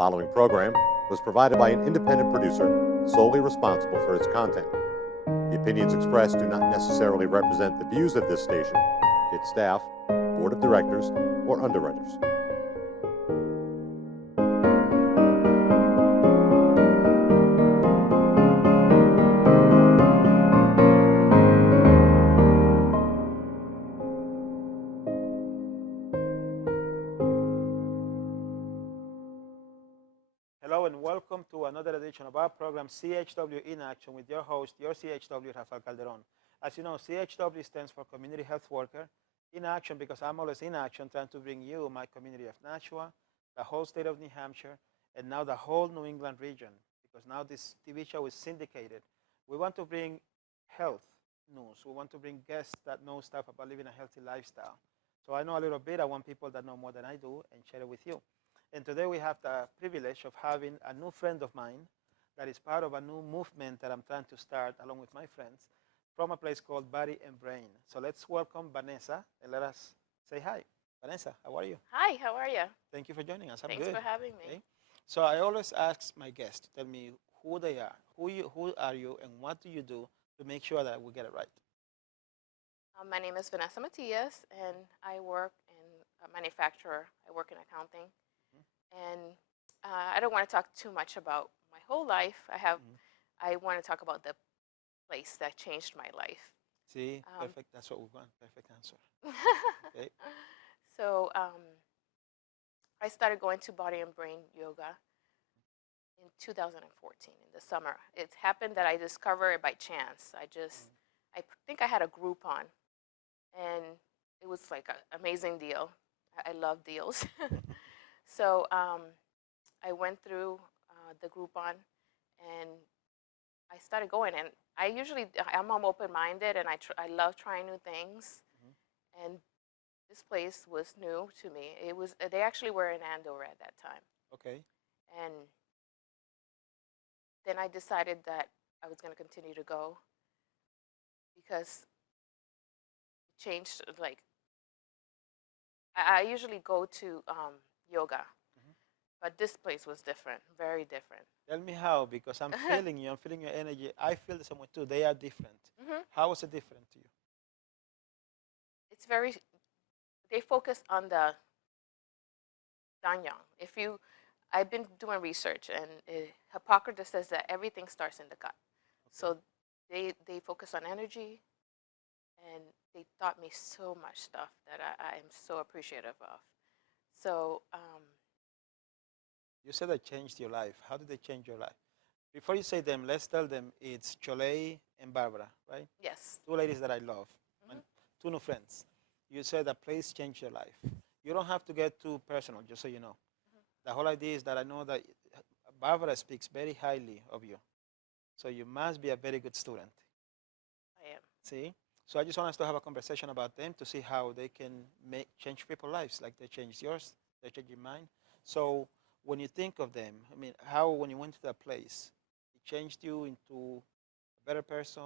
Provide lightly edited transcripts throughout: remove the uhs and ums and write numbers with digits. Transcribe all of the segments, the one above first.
following program was provided by an independent producer solely responsible for its content. The opinions expressed do not necessarily represent the views of this station, its staff, board of directors, or underwriters. Hello and welcome to another edition of our program CHW in Action with your host, your CHW, Rafael Calderon. As you know, CHW stands for Community Health Worker in Action because I'm always in action trying to bring you my community of Nashua, the whole state of New Hampshire, and now the whole New England region because now this TV show is syndicated. We want to bring health news. We want to bring guests that know stuff about living a healthy lifestyle. So I know a little bit. I want people that know more than I do and share it with you. And today we have the privilege of having a new friend of mine that is part of a new movement that I'm trying to start along with my friends from a place called Body and Brain. So let's welcome Vanessa and let us say hi. Vanessa, how are you? Hi, how are you? Thank you for joining us. I'm Thanks good. for having me. Okay. So I always ask my guests to tell me who they are, who are you, and what do you do to make sure that we get it right. My name is Vanessa Matias, and I work in a manufacturer. I work in accounting. And I don't want to talk too much about my whole life. I want to talk about the place that changed my life. See, perfect. That's what we want. Perfect answer. Okay. So I started going to Body and Brain Yoga in 2014 in the summer. It happened that I discovered it by chance. I think I had a Groupon, and it was like an amazing deal. I love deals. So I went through the Groupon, and I started going. And I'm open-minded, and I love trying new things. And this place was new to me. They actually were in Andover at that time. Okay. And then I decided that I was going to continue to go because it changed. Like I usually go to yoga. But this place was different, very different. Tell me how, because I'm feeling you. I'm feeling your energy. I feel the same way too. They are different. How was it different to you? It's they focus on the danyang. I've been doing research, and Hippocrates says that everything starts in the gut. Okay. So they focus on energy, and they taught me so much stuff that I am so appreciative of. So you said that changed your life. How did they change your life? Before you say them, let's tell them it's Chole and Barbara, right? Yes. Two ladies that I love, two new friends. You said that place changed your life. You don't have to get too personal, just so you know. The whole idea is that I know that Barbara speaks very highly of you. So you must be a very good student. I am. See? So I just want us to have a conversation about them to see how they can change people's lives, like they changed yours, they changed your mind. So when you think of them, I mean, how when you went to that place, it changed you into a better person?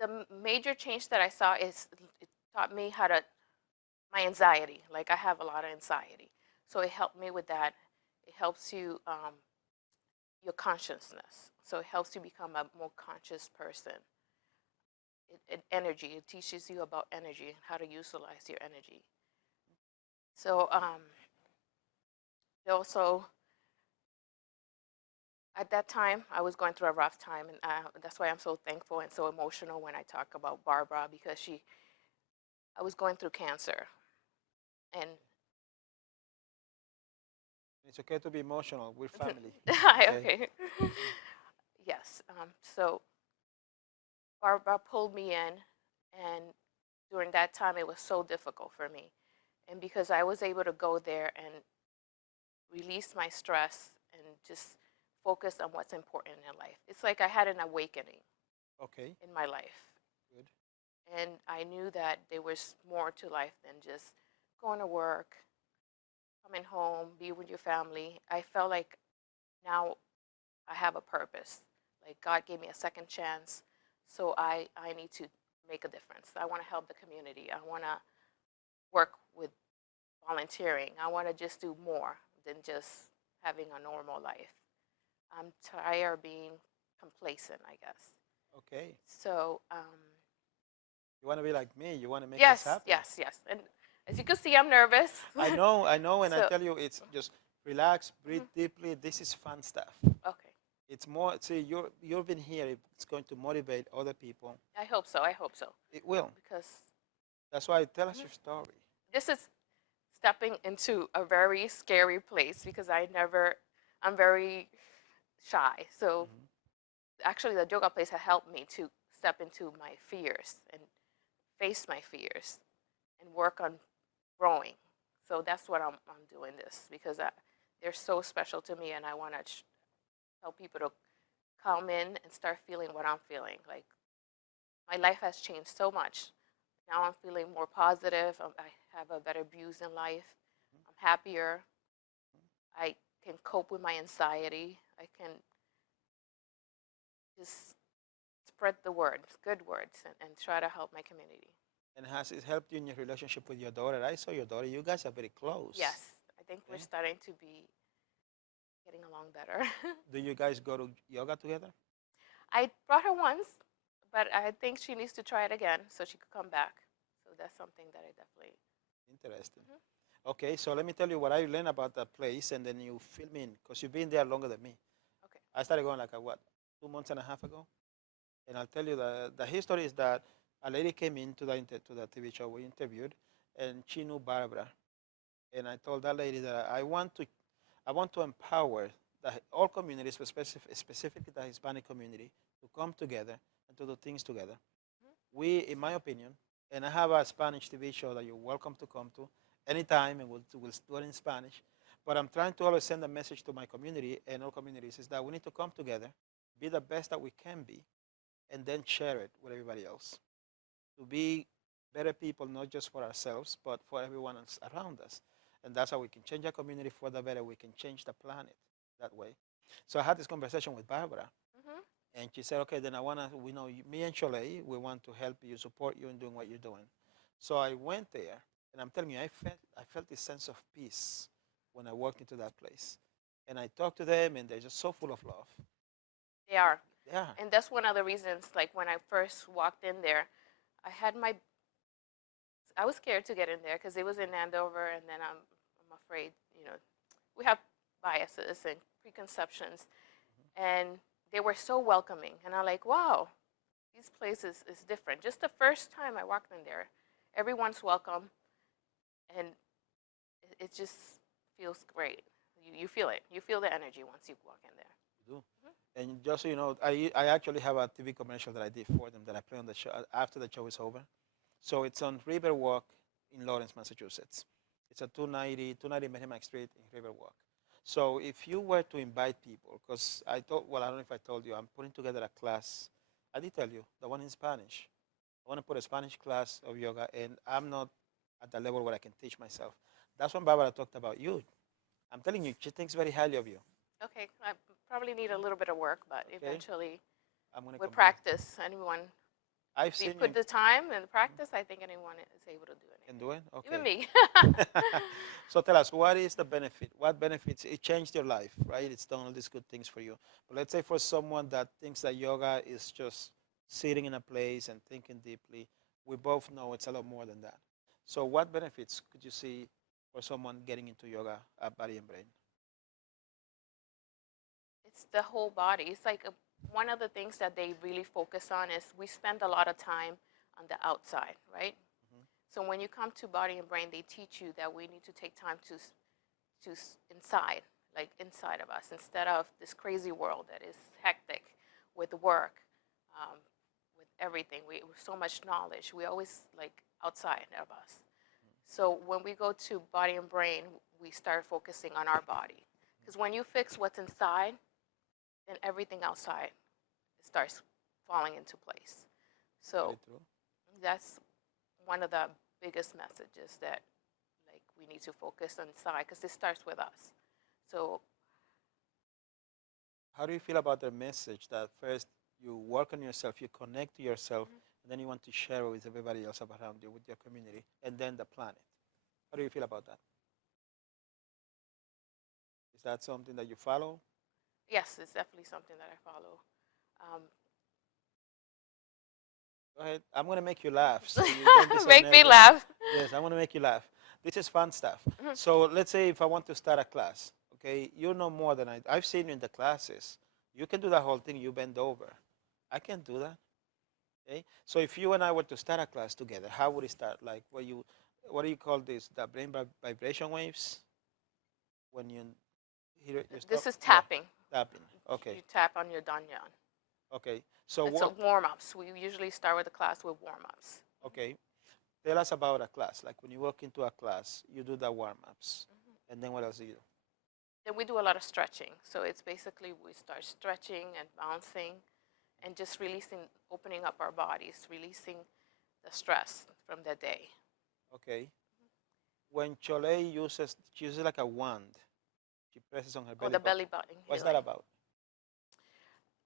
The major change that I saw is it taught me my anxiety. Like I have a lot of anxiety. So it helped me with that. It helps you, your consciousness. So it helps you become a more conscious person. Energy, it teaches you about energy and how to utilize your energy. So also, at that time, I was going through a rough time, and that's why I'm so thankful and so emotional when I talk about Barbara, because I was going through cancer, and it's okay to be emotional. We're family. Okay. Yes. So Barbara pulled me in, and during that time, it was so difficult for me, and because I was able to go there and release my stress and just focus on what's important in life. It's like I had an awakening. Okay. In my life. Good. And I knew that there was more to life than just going to work, coming home, be with your family. I felt like now I have a purpose. Like God gave me a second chance, so I need to make a difference. I want to help the community. I want to work with volunteering. I want to just do more than just having a normal life. I'm tired of being complacent, I guess. Okay. So You want to be like me. You want to make this yes, happen. yes. And as you can see, I'm nervous. I know. And I So- tell you, it's just relax, breathe deeply. This is fun stuff. Okay. It's more. See, you've been here. It's going to motivate other people. I hope so. I hope so. It will. Because That's why tell us your story. this is stepping into a very scary place because I'm very shy. So actually, the yoga place has helped me to step into my fears and face my fears and work on growing. So that's what I'm doing this because they're so special to me, and I want to tell people to come in and start feeling what I'm feeling. Like my life has changed so much. Now I'm feeling more positive. I have a better views in life. I'm happier. I can cope with my anxiety. I can just spread the words, good words, and try to help my community. And has it helped you in your relationship with your daughter? I saw your daughter. You guys are very close. Yes, I think we're Okay. starting to be getting along better. Do you guys go to yoga together? I brought her once, but I think she needs to try it again so she could come back. So that's something that I definitely. Interesting. Okay, so let me tell you what I learned about that place, and then you fill me in because you've been there longer than me. Okay. I started going like 2.5 months ago, and I'll tell you the history is that a lady came in to the TV show we interviewed, and she knew Barbara, and I told that lady that I want to empower all communities, but specifically the Hispanic community, to come together and to do things together. We, in my opinion, and I have a Spanish TV show that you're welcome to come to anytime, and we'll do it in Spanish. But I'm trying to always send a message to my community and all communities is that we need to come together, be the best that we can be, and then share it with everybody else. To be better people, not just for ourselves, but for everyone else around us. And that's how we can change our community for the better. We can change the planet that way. So I had this conversation with Barbara, and she said, okay, then we know me and Cholet, we want to help you, support you in doing what you're doing. So I went there, and I'm telling you, I felt this sense of peace when I walked into that place. And I talked to them, and they're just so full of love. They are. Yeah. And that's one of the reasons, like when I first walked in there, I was scared to get in there because it was in Andover, and then I'm afraid, we have biases and preconceptions, and they were so welcoming, and I'm like, wow, this place is different. Just the first time I walked in there, everyone's welcome, and it just feels great. You feel it. You feel the energy once you walk in there. You do. And just so you know, I actually have a TV commercial that I did for them that I play on the show after the show is over. So it's on Riverwalk in Lawrence, Massachusetts. It's a 290 Merrimack Street in Riverwalk. So if you were to invite people, because I don't know if I told you, I'm putting together a class. I did tell you, the one in Spanish. I want to put a Spanish class of yoga, and I'm not at the level where I can teach myself. That's when Barbara talked about you. I'm telling you, she thinks very highly of you. Okay, I probably need a little bit of work, but Okay. eventually, I'm gonna with come back. practice, anyone, I've if you seen put you the time and the practice, I think anyone is able to do it. can do it. Okay. Even me. So tell us, what is the benefit? What benefits? It changed your life, right? It's done all these good things for you. But let's say for someone that thinks that yoga is just sitting in a place and thinking deeply, we both know it's a lot more than that. So what benefits could you see for someone getting into yoga, body and brain? It's the whole body. It's like one of the things that they really focus on is we spend a lot of time on the outside, right? So when you come to body and brain, they teach you that we need to take time to inside, like inside of us, instead of this crazy world that is hectic with work, with everything. We so much knowledge. We always like outside of us. So when we go to body and brain, we start focusing on our body. Because when you fix what's inside, then everything outside starts falling into place. So Very true. that's one of the biggest messages that like we need to focus on inside because it starts with us. So How do you feel about the message that first you work on yourself, you connect to yourself, and then you want to share it with everybody else around you, with your community, and then the planet? How do you feel about that? Is that something that you follow? Yes, it's definitely something that I follow. Um, Go ahead. I'm going to make you laugh. So you don't be so make me nervous. laugh. Yes, I want to make you laugh. This is fun stuff. Mhm. So let's say if I want to start a class, okay, you know more than I. I've seen you in the classes. You can do that whole thing. You bend over. I can't do that. Okay. So if you and I were to start a class together, how would it start? Like what do you call this? The brain vibration waves when you hear your stuff. This is Yeah, tapping. tapping. You Okay. tap on your danyan. Okay. So It's a what? warm-ups. We usually start with the class with warm-ups. Okay. Tell us about a class. Like when you walk into a class, you do the warm ups, and then what else do you do? Then we do a lot of stretching. So it's basically we start stretching and bouncing and just releasing, opening up our bodies, releasing the stress from the day. Okay. When Chole uses, she uses like a wand. She presses on her Oh, belly the button. belly button What's healing. that about?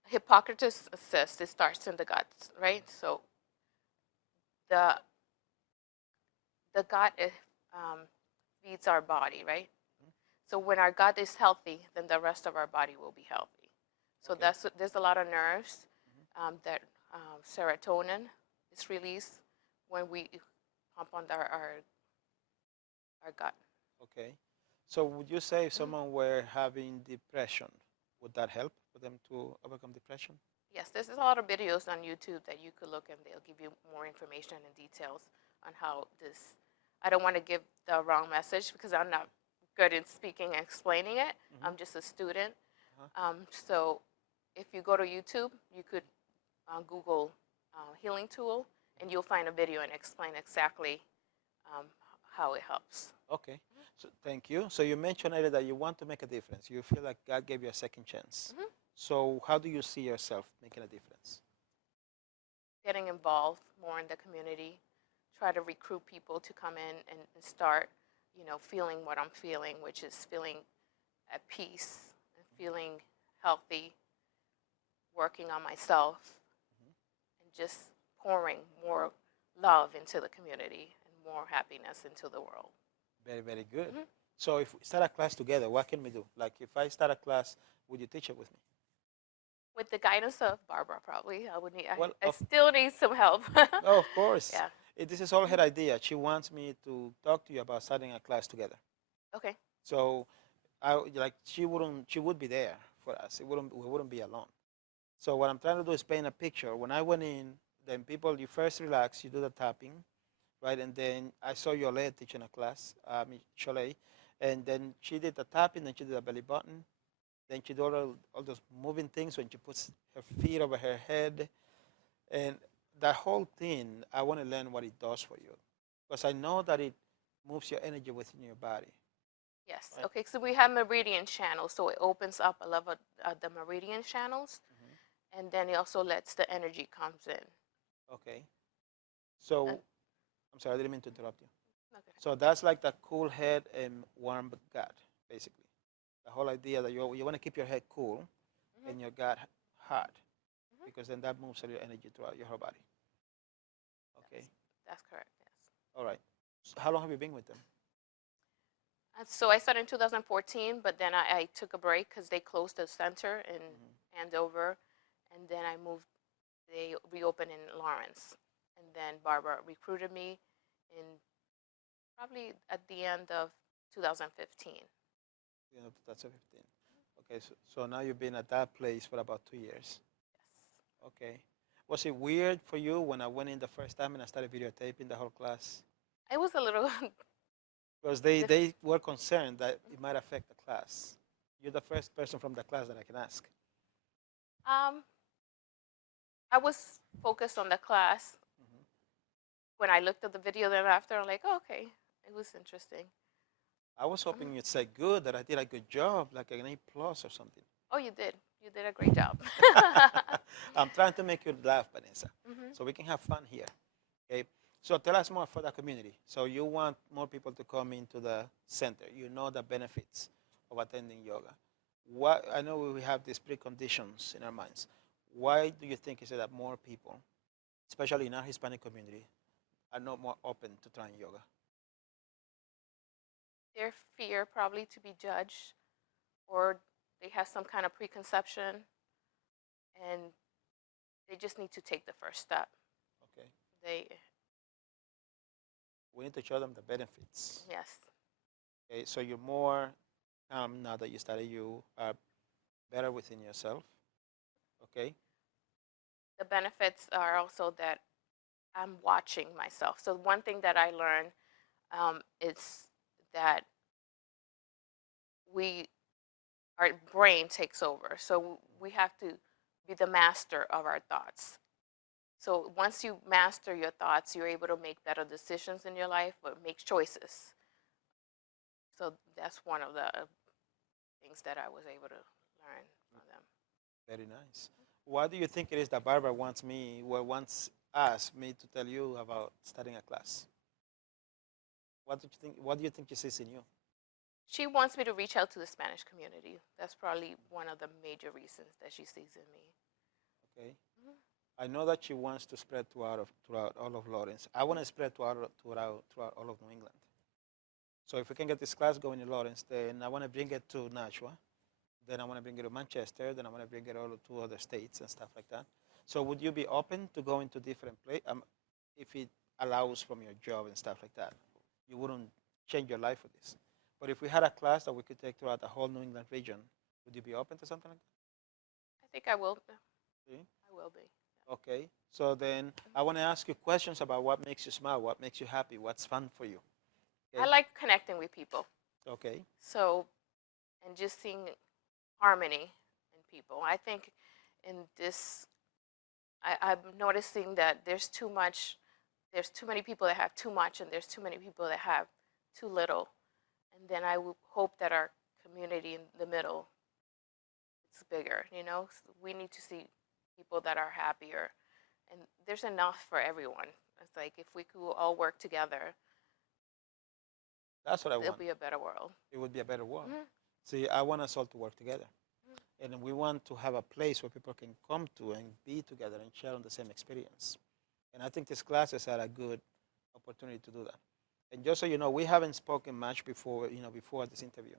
Hippocrates says it starts in the guts, right? So the the gut feeds our body, right? So when our gut is healthy, then the rest of our body will be healthy. So Okay. there's a lot of nerves that serotonin is released when we pump on our gut. Okay. So would you say if someone were having depression, would that help for them to overcome depression? Yes, there's a lot of videos on YouTube that you could look and they'll give you more information and details on how this. I don't want to give the wrong message because I'm not good in speaking and explaining it. I'm just a student. So if you go to YouTube, you could Google healing tool and you'll find a video and explain exactly um, how it helps. Okay. So thank you. So you mentioned earlier that you want to make a difference. You feel like God gave you a second chance. So how do you see yourself making a difference? Getting involved more in the community, try to recruit people to come in and start, feeling what I'm feeling, which is feeling at peace and feeling healthy, working on myself, and just pouring more love into the community and more happiness into the world. Very, very good. So if we start a class together, what can we do? Like if I start a class, would you teach it with me? With the guidance of Barbara, probably I would need. Well, I still need some help. oh, of course. Yeah. This is all her idea. She wants me to talk to you about starting a class together. Okay. So, she would be there for us. We wouldn't be alone. So what I'm trying to do is paint a picture. When I went in, then you first relax, you do the tapping, right? And then I saw Yolette teaching a class, Cholet, and then she did the tapping, then she did the belly button, then she did all those moving things when she puts her feet over her head, and that whole thing, I want to learn what it does for you, because I know that it moves your energy within your body. Yes. Right. Okay. So we have meridian channels, so it opens up a level the meridian channels, and then it also lets the energy comes in. Okay. So, And- I'm sorry, I didn't mean to interrupt you. Okay. So that's like the cool head and warm gut, basically. The whole idea that you want to keep your head cool and your gut hot, because then that moves your energy throughout your whole body. Okay. That's correct. Yes. All right. So how long have you been with them? So I started in 2014, but then I took a break because they closed the center in Andover, and then I moved. They reopened in Lawrence, and then Barbara recruited me in probably at the end of 2015. Yeah, that's 15. Okay, so now you've been at that place for about 2 years. Yes. Okay. Was it weird for you when I went in the first time and I started videotaping the whole class? I was a little. Because they were concerned that it might affect the class. You're the first person from the class that I can ask. I was focused on the class. When I looked at the video then after, I'm like, oh, okay, it was interesting. I was hoping you'd say good, that I did a good job, like an A plus or something. Oh, you did. You did a great job. I'm trying to make you laugh, Vanessa, so we can have fun here. Okay. So tell us more for the community. So you want more people to come into the center. You know the benefits of attending yoga. What I know we have these preconditions in our minds. Why do you think is it that more people, especially in our Hispanic community, are not more open to trying yoga? Their fear probably to be judged or they have some kind of preconception, and they just need to take the first step. Okay. They, We need to show them the benefits. yes, Okay. So you're more now that you started. You are better within yourself. Okay. the benefits are also that I'm watching myself. So one thing that I learned is that our brain takes over. So we have to be the master of our thoughts. So once you master your thoughts, you're able to make better decisions in your life, but make choices. So that's one of the things that I was able to learn from them. Very nice. What do you think it is that Barbara wants wants me to tell you about starting a class? What do you think? What do you think she sees in you? She wants me to reach out to the Spanish community. That's probably one of the major reasons that she sees in me. Okay. Mhm. I know that she wants to spread throughout all of Lawrence. I want to spread throughout all of New England. So if we can get this class going in Lawrence, then I want to bring it to Nashua. Then I want to bring it to Manchester. Then I want to bring it all to other states and stuff like that. So would you be open to going to different places if it allows from your job and stuff like that? You wouldn't change your life for this. But if we had a class that we could take throughout the whole New England region, would you be open to something like I think I will. that? See? I will be. Okay. So then I want to ask you questions about what makes you smile, what makes you happy, what's fun for you. I Okay. like connecting with people. Okay. So, and just seeing harmony in people. I think in this, I'm noticing that there's too many people that have too much, and there's too many people that have too little. And then I hope that our community in the middle is bigger. We need to see people that are happier, and there's enough for everyone. It's like if we could all work together, That's what I it'll want. be a better world. It would be a better world. Mhm. See, I want us all to work together. And we want to have a place where people can come to and be together and share on the same experience. And I think these classes are a good opportunity to do that. And just so you know, we haven't spoken much before this interview.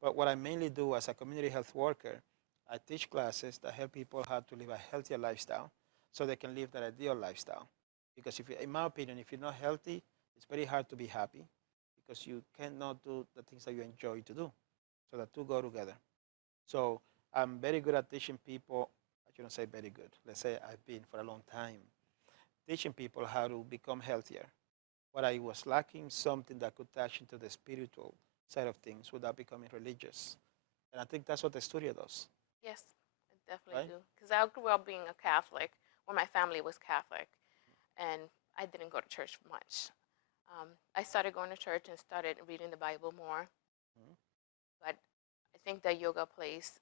But what I mainly do as a community health worker, I teach classes that help people how to live a healthier lifestyle so they can live that ideal lifestyle. Because in my opinion, if you're not healthy, it's very hard to be happy because you cannot do the things that you enjoy to do. So the two go together. So I'm very good at teaching people. I shouldn't say very good. Let's say I've been for a long time teaching people how to become healthier. But I was lacking something that could touch into the spiritual side of things without becoming religious. And I think that's what the studio does, Yes, I definitely right? do. Because I grew up being a Catholic, when my family was Catholic, and I didn't go to church much. I started going to church and started reading the Bible more. Mhm. But I think that yoga place,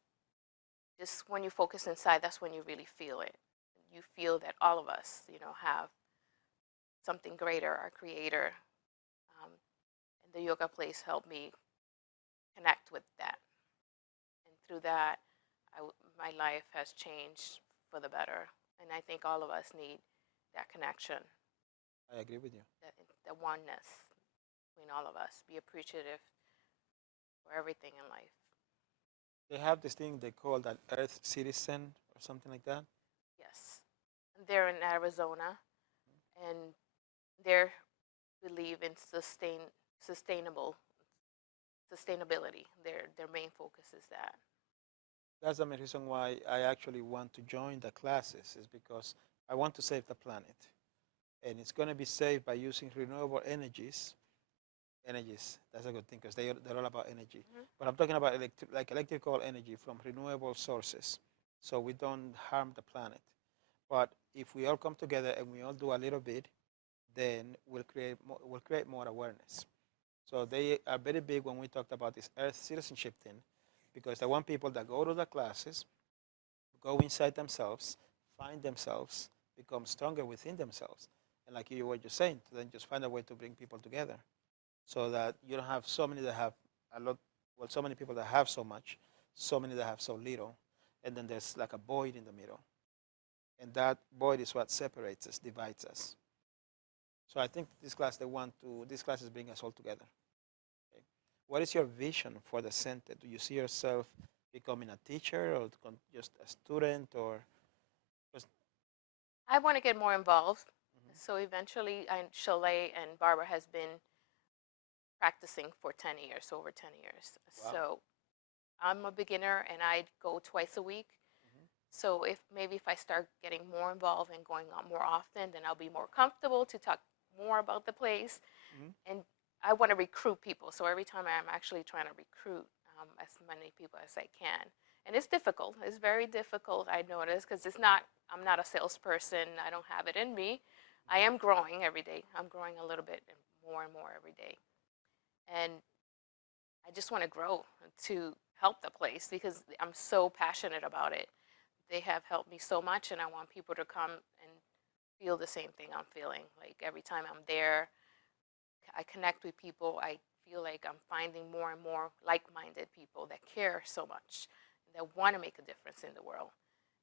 just when you focus inside, that's when you really feel it. You feel that all of us, have something greater, our Creator. And the yoga place helped me connect with that. And through that, my life has changed for the better. And I think all of us need that connection, I agree with you. the oneness between all of us. Be appreciative for everything in life. They have this thing they call an Earth Citizen or something like that. Yes. And they're in Arizona, and they believe in sustainability. Their main focus is that. That's the main reason why I actually want to join the classes is because I want to save the planet. And it's going to be saved by using renewable energies. That's a good thing because they're all about energy. Mhm. But I'm talking about electrical energy from renewable sources, so we don't harm the planet. But if we all come together and we all do a little bit, then we'll create more awareness. So they are very big when we talked about this Earth citizenship thing, because they want people that go to the classes, go inside themselves, find themselves, become stronger within themselves, and like you were just saying, then just find a way to bring people together so that you don't have so many that have a lot, well, so many people that have so much, so many that have so little, and then there's like a void in the middle. And that void is what separates us, divides us. So I think these classes bring us all together. Okay. What is your vision for the center? Do you see yourself becoming a teacher or just a student or just I want to get more involved. Mhm. So eventually, Chalet and Barbara has been practicing for 10 years, over 10 years. Wow. So I'm a beginner and I go twice a week. Mhm. So if I start getting more involved and going out more often, then I'll be more comfortable to talk more about the place. Mhm. And I want to recruit people. So every time I'm actually trying to recruit as many people as I can. And it's difficult. It's very difficult, I notice, because I'm not a salesperson. I don't have it in me. I am growing every day. I'm growing a little bit and more every day. And I just want to grow to help the place because I'm so passionate about it. They have helped me so much, and I want people to come and feel the same thing I'm feeling. Like every time I'm there, I connect with people. I feel like I'm finding more and more like-minded people that care so much, that want to make a difference in the world.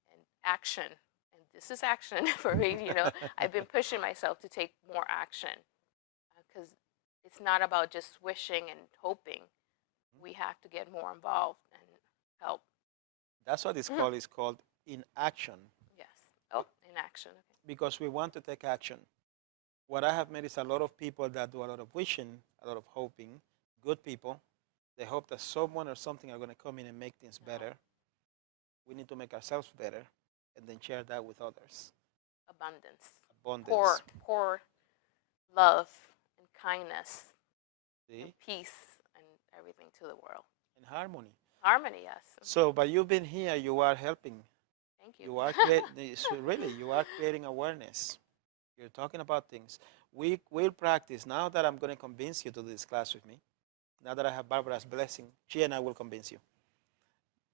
And action, and this is action for me. I've been pushing myself to take more action because it's not about just wishing and hoping. We have to get more involved and help. That's what this Mhm. call is called in action Yes. Oh, in action. Okay. because we want to take action. What I have met is a lot of people that do a lot of wishing, a lot of hoping, good people. They hope that someone or something are going to come in and make things No. better. We need to make ourselves better and then share that with others. Abundance. Abundance. Pour love and kindness and See? peace and everything to the world. And harmony. Harmony, yes. So by you being here, you are helping. Thank you. You are creating, really, you are creating awareness. You're talking about things. We will practice. Now that I'm going to convince you to do this class with me, now that I have Barbara's blessing, she and I will convince you.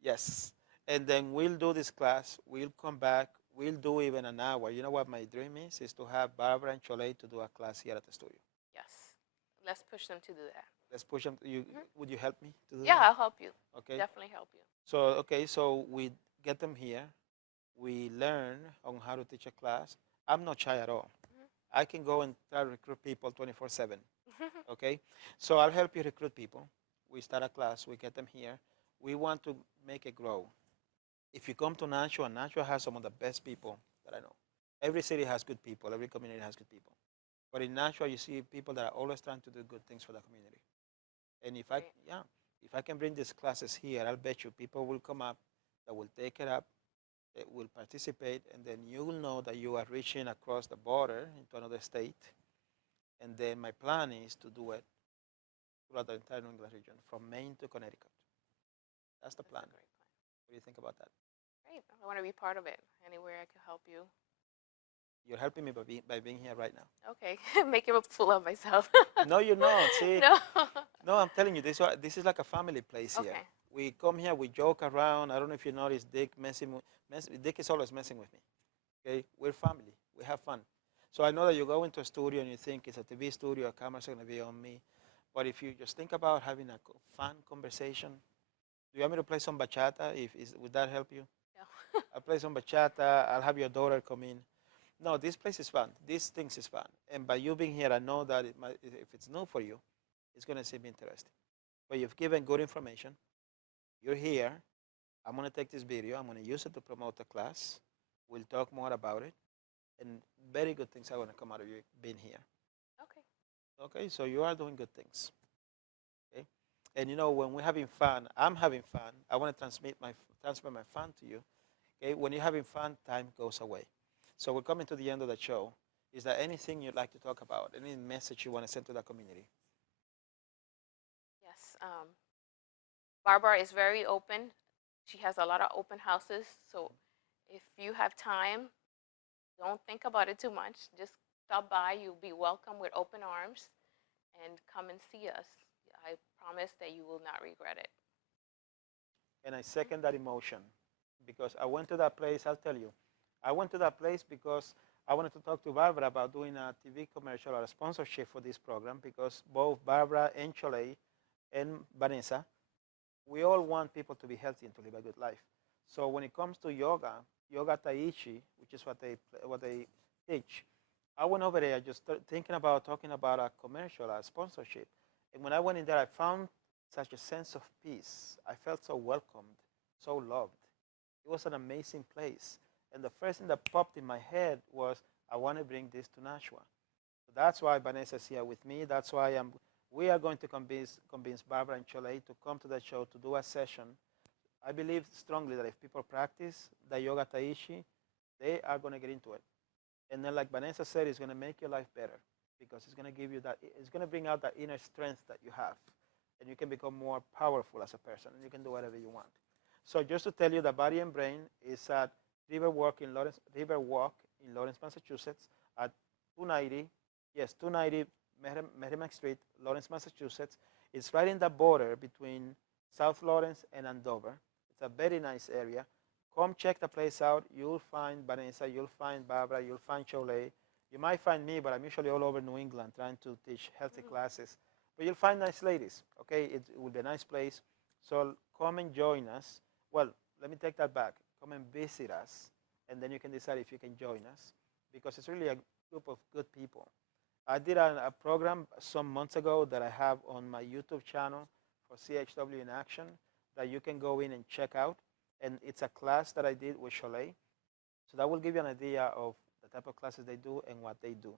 Yes. And then we'll do this class. We'll come back. We'll do even an hour. You know what my dream is to have Barbara and Cholet to do a class here at the studio. Yes. Let's push them to do that. Let's push them. Would you help me to do Yeah, that? I'll help you. Okay. Definitely help you. So we get them here. We learn on how to teach a class. I'm not shy at all. I can go and try to recruit people 24/7. Okay, so I'll help you recruit people. We start a class. We get them here. We want to make it grow. If you come to Nashua, Nashua has some of the best people that I know. Every city has good people. Every community has good people. But in Nashua, you see people that are always trying to do good things for the community. And Right. if I can bring these classes here, I'll bet you people will come up that will take it up, that will participate, and then you will know that you are reaching across the border into another state. And then my plan is to do it throughout the entire New England region, from Maine to Connecticut. That's the That's plan. a great plan. What do you think about that? Great. I want to be part of it. Anywhere I can help you. You're helping me by being here right now. Okay. Making a fool of myself. No, you're not. See, No. no, I'm telling you, this is like a family place here. Okay. We come here, we joke around. I don't know if you notice Dick Dick is always messing with me. Okay, we're family. We have fun. So I know that you go into a studio and you think it's a TV studio, a camera's going to be on me. But if you just think about having a fun conversation, do you want me to play some bachata? Would that help you? No. I'll play some bachata. I'll have your daughter come in. No, this place is fun. These things is fun. And by you being here, I know that if it's new for you, it's going to seem interesting. But you've given good information. You're here. I'm going to take this video. I'm going to use it to promote the class. We'll talk more about it. And very good things are going to come out of you being here. Okay. Okay, so you are doing good things. Okay, and when we're having fun, I'm having fun. I want to transfer my fun to you. Okay, when you're having fun, time goes away. So we're coming to the end of the show. Is there anything you'd like to talk about? Any message you want to send to the community? Yes. Barbara is very open. She has a lot of open houses. So if you have time, don't think about it too much. Just stop by. You'll be welcome with open arms and come and see us. I promise that you will not regret it. And I second that emotion because I went to that place. I'll tell you, I went to that place because I wanted to talk to Barbara about doing a TV commercial or a sponsorship for this program because both Barbara and Cholet and Vanessa, we all want people to be healthy and to live a good life. So when it comes to yoga Taichi, which is what they teach, I went over there just thinking about talking about a commercial, a sponsorship. And when I went in there, I found such a sense of peace. I felt so welcomed. so loved. It was an amazing place. And the first thing that popped in my head was, I want to bring this to Nashua. So that's why Vanessa is here with me. That's why we are going to convince Barbara and Cholet to come to the show to do a session. I believe strongly that if people practice the yoga Taishi, they are going to get into it. And then, like Vanessa said, it's going to make your life better because it's going to give you that, it's going to bring out that inner strength that you have. And you can become more powerful as a person, and you can do whatever you want. So just to tell you, the Body and Brain is at River Walk in Lawrence, Massachusetts, at 290 Merrimack Street, Lawrence, Massachusetts. It's right in the border between South Lawrence and Andover. It's a very nice area. Come check the place out. You'll find Vanessa, you'll find Barbara, you'll find Cholet. You might find me, but I'm usually all over New England trying to teach healthy classes. But you'll find nice ladies, okay? It will be a nice place. So come and join us. Well, let me take that back. Come and visit us, and then you can decide if you can join us, because it's really a group of good people. I did a program some months ago that I have on my YouTube channel for CHW in Action that you can go in and check out. And it's a class that I did with Cholet. So that will give you an idea of the type of classes they do and what they do.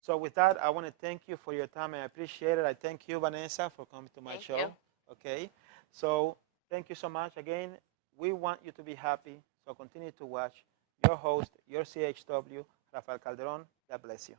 So with that, I want to thank you for your time. I appreciate it. I thank you, Vanessa, for coming to my show. You. Okay. So thank you so much. Again, we want you to be happy. So continue to watch. Your host, your CHW, Rafael Calderon. God bless you.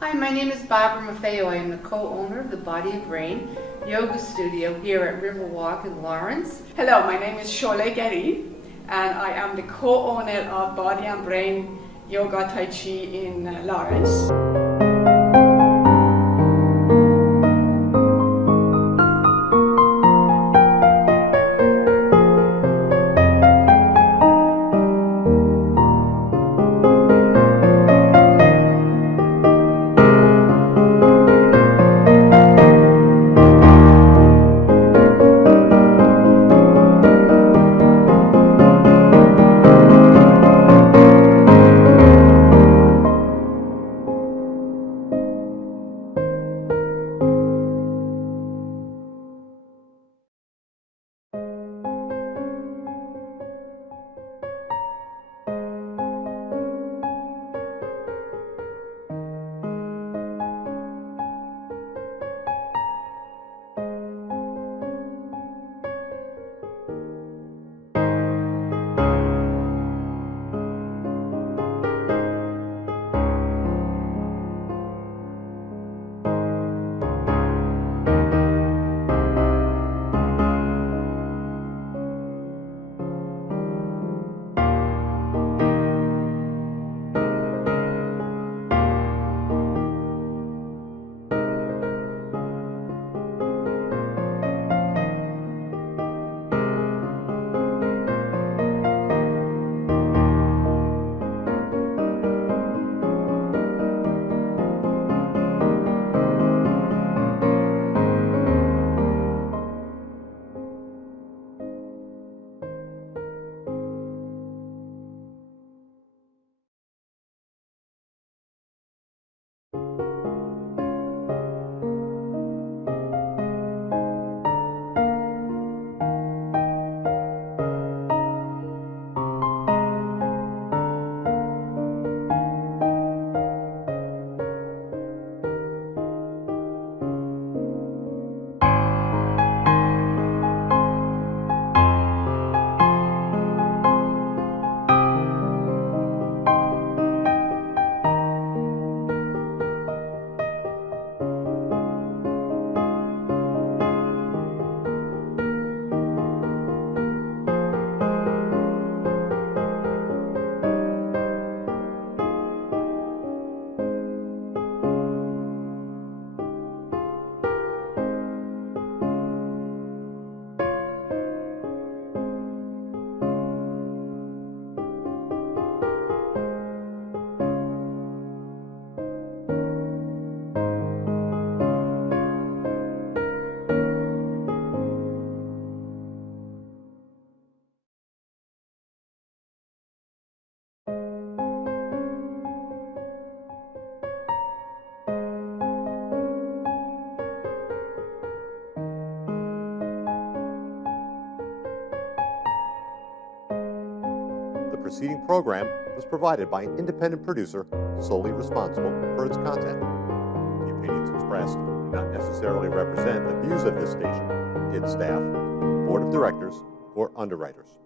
Hi, my name is Barbara Maffeo. I am the co-owner of the Body and Brain Yoga Studio here at Riverwalk in Lawrence. Hello, my name is Cholet Getty, and I am the co-owner of Body and Brain Yoga Tai Chi in Lawrence. preceding program was provided by an independent producer solely responsible for its content. The opinions expressed do not necessarily represent the views of this station, its staff, board of directors, or underwriters.